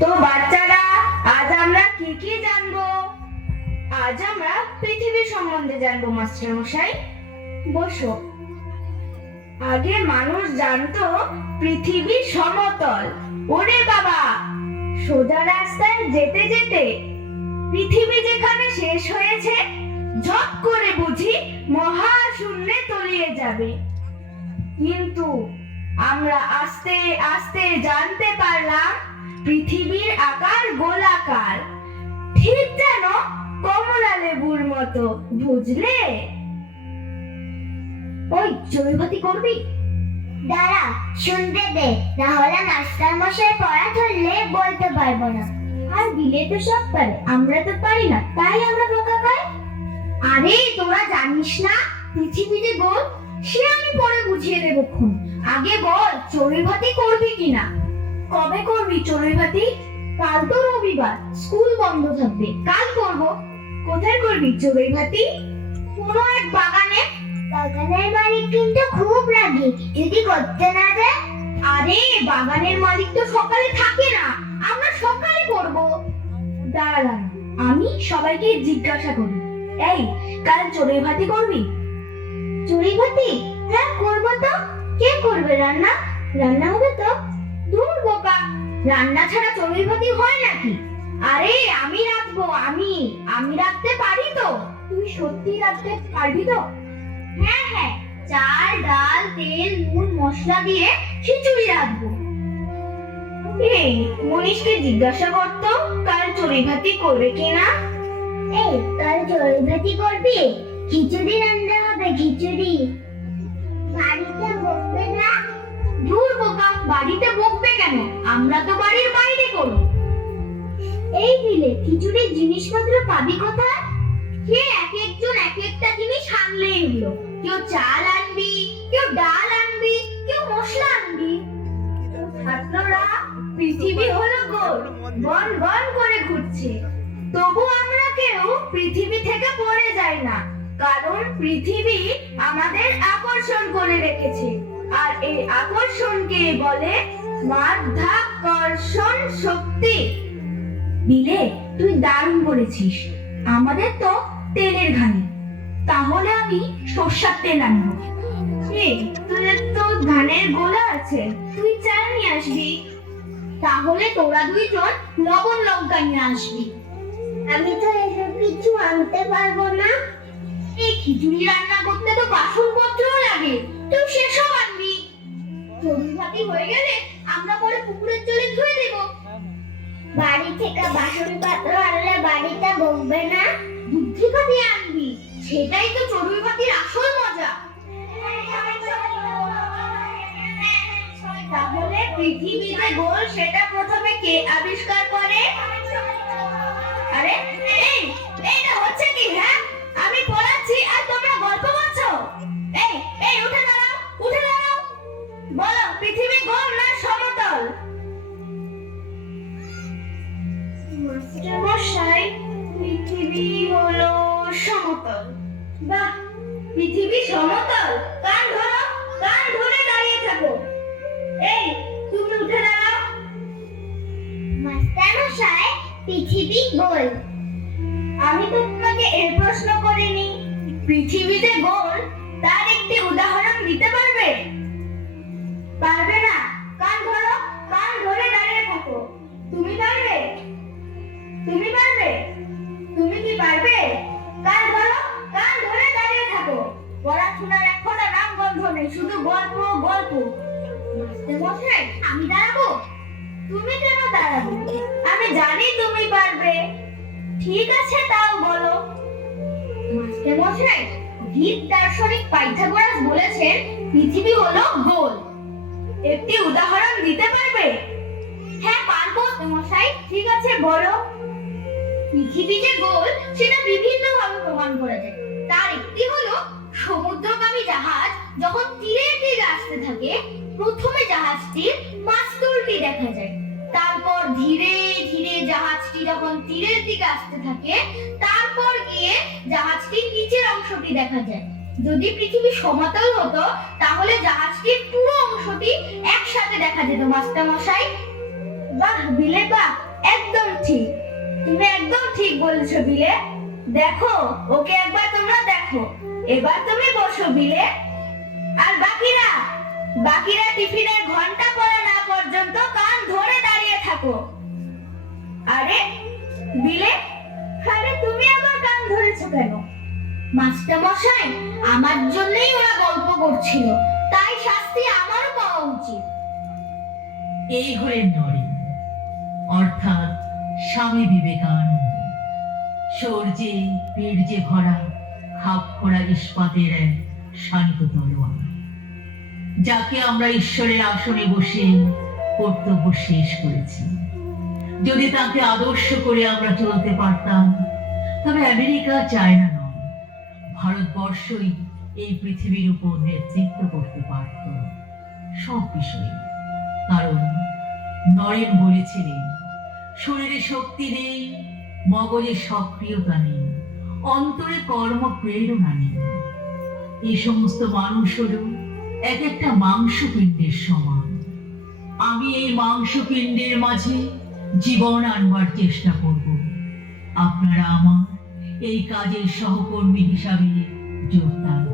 তো বাচ্চারা, আজ আমরা কি কি জানবো? আজ আমরা পৃথিবী সম্বন্ধে জানবো মাস্টার মশাই। বসো। আগে মানুষ জানতো পৃথিবী সমতল। ওরে বাবা, সোজা রাস্তায় যেতে যেতে পৃথিবী যেখানে শেষ হয়েছে, ঝপ করে বুঝি মহাশূন্যে তলিয়ে যাবে। কিন্তু আমরা আস্তে আস্তে জানতে পারলাম পৃথিবীর আকার গোলাকার, ঠিক যেন কমলা লেবুর মতো। বুঝলে? ওই চড়ুইভাতি করবি? দাঁড়া, শুনতে দে, না হলে মাস্টার মশাই পড়া ধরলে বলতে পারবো না। আর বিলে তো সব পারে, আমরা তো পারি না, তাই আমরা বোকা খাই। আরে তোরা জানিস না পৃথিবীতে গোল? সে আমি পরে বুঝিয়ে দেবো খুন। আগে বল, চড়ুইভাতি করবি কিনা? কবে করবি চড়ুইভাতি? কাল তো রবিবার, স্কুল বন্ধ থাকবে, কাল করব। কোথায় করবি চড়ুইভাতি? কোনো এক বাগানে। বাগানের মালিক কিন্তু খুব রাগী, যদি করতে না দেয়। আরে বাগানের মালিক তো সকালে থাকে না, আমরা সকালে করব। দাঁড়া, আমি সবাইকে জিজ্ঞাসা করি। এই, কাল চড়ুইভাতি করবি? চড়ুইভাতি? হ্যাঁ, করবো তো। কে করবে রান্না? রান্না হবে তো। দূর বোকা, রান্না ছাড়া চড়ুইভাতি হয় নাকি? আরে আমি রাখবো, আমি রাখতে পারি তো। তুই সত্যি রাখতে পারবি তো? হ্যাঁ হ্যাঁ, চাল ডাল তেল নুন মশলা দিয়ে খিচুড়ি রাখবো। এই মনীষকে জিজ্ঞাসা করতো কাল চড়ুইভাতি করবে কিনা। এই, কাল চড়ুইভাতি করবি? খিচুড়ি রান্না হবে, খিচুড়ি। বাড়িতে বকবে না? দূর বোকা, বাড়িতে বকবে কেন? আমরা তো বাড়ির বাইরে করব। এই দিলে খিচুড়ির জিনিসপত্র পাবি কোথায়? কে এক একজন এক একটা জিনিস আনলেই হলো। কেউ চাল আনবি, কেউ ডাল আনবি, কেউ মশলা আনবি। ছাত্ররা, পৃথিবী হলো গোল, গন গন করে ঘুরছে। তবু আমরা কেউ পৃথিবী থেকে পড়ে যাই না, কারণ পৃথিবী আমাদের আকর্ষণ করে রেখেছে। আর এই আকর্ষণকে বলে মাধ্যাকর্ষণ শক্তি। বিলে, তুই দারুণ বলেছিস। আমাদের তো তেলের ঘানি, তাহলে আমি সর্ষার তেল আনবো। এই, তোদের তো ধানের গোলা আছে, তুই চাল নিয়ে আসবি। তাহলে তোরা দুইজন লবণ লঙ্কা নিয়ে আসবি। আমি তো এসব কিছু আনতে পারবো না। এই খিচুড়ি রান্না করতে তো বাসনপত্রও লাগে, তুই সেসব আনবি। চড়ুইভাতি হয়ে গেলে আমরা পরে পুকুরের জলে ধুয়ে দেব। বাড়ি থেকে বাসনপত্র আনলে বাড়িতে বকবে না? বুদ্ধি খাটিয়ে আনবি, সেটাই তো চড়ুইভাতির আসল মজা। তাহলে পৃথিবীতে গোল সেটা প্রথমে কে আবিষ্কার করে? আরে এই, এটা হচ্ছে কি? হ্যাঁ, আমি পড়াচ্ছি আর তোমরা গল্প করছো। এই এই, উঠে দাঁড়াও, উঠে দাঁড়াও। বলো, পৃথিবী গোল না সমতল? মাস্টারমশাই, পৃথিবী হলো সমতল। বাহ, পৃথিবী সমতল? কান ধরো, কান ধরে দাঁড়িয়ে থাকো। এই, তুমি উঠে দাঁড়াও। মাস্টার মশাই, পৃথিবী গোল। আমি তো তোমাকে এই প্রশ্ন করিনি। পৃথিবী যে গোল তার একটি উদাহরণ দিতে পারবে? পারবে না? কান ধরো, কান ধরে দাঁড়িয়ে থাকো। তুমি পারবে? তুমি পারবে? তুমি কি পারবে? কান ধরো, কান ধরে দাঁড়িয়ে থাকো। পড়াশোনার এখনো নাম গন্ধ নেই, শুধু গল্প গল্প। মাস্টারমশাই, আমি দাঁড়াবো? তুমি কেন দাঁড়াবে? আমি জানি তুমি পারবে। ঠিক আছে, তাও বলো। মাস্টারমশাই, গ্রিক দার্শনিক পাইথাগোরাস বলেছেন পৃথিবী হলো গোল। একটি উদাহরণ দিতে পারবে? হ্যাঁ পারবো মশাই। ঠিক আছে, বলো। পৃথিবী যে গোল সেটা বিভিন্ন ভাবে প্রমাণ করা যায়। তার একটি হলো সমুদ্রগামী জাহাজ যখন তীরের দিকে আসতে থাকে, প্রথমে জাহাজটির মাস্তুলটি দেখা যায়। তারপর ধীরে ধীরে জাহাজটি যখন তীরের দিকে আসতে থাকে, তারপর গিয়ে জাহাজটির নিচের অংশটি দেখা যায়। যদি পৃথিবী সমতল হতো তাহলে জাহাজটির পুরো অংশটি একসাথে দেখা যেত মাস্টার মশাই। বাহ বিলে বাহ, একদম ঠিক, তুমি একদম ঠিক বলেছো বিলে। দেখো, ওকে একবার তোমরা দেখো। এবার তুমি বসো বিলে। আর বাকিরা, বাকিরা টিফিনের ঘন্টা পড়া না পর্যন্ত কান ধরে দাঁড়িয়ে থাকো। আরে বিলে, আরে তুমি আবার কান ধরেছো কেন? মাস্টার মশাই, আমার জন্যই ওরা গল্প করছিল, তাই শাস্তি আমারও পাওয়া উচিত। এই হলেন নরেন, অর্থাৎ স্বামী বিবেকানন্দ। শৌর্যে বীর্যে ভরা খাপ খোড়া ইস্পাতের এক শান্ত তলোয়ার, যাকে আমরা ঈশ্বরের আসনে বসে কর্তব্য শেষ করেছি। যদি তাকে আদর্শ করে আমরা চলতে পারতাম, তবে আমেরিকা চায়না নয়, ভারতবর্ষই এই পৃথিবীর উপর নেতৃত্ব করতে পারত সব বিষয়ে। কারণ নরেন বলেছিলেন, শরীরে শক্তি নেই, মগজে সক্রিয়তা নেই, অন্তরে কর্ম প্রেরণা নেই। এই সমস্ত মানুষ হলো এক একটা মাংসপিণ্ডের সমান। আমি এই মাংসপিণ্ডের মাঝে জীবন আনবার চেষ্টা করব। আপনারা আমার এই কাজের সহকর্মী হিসাবে যোগদান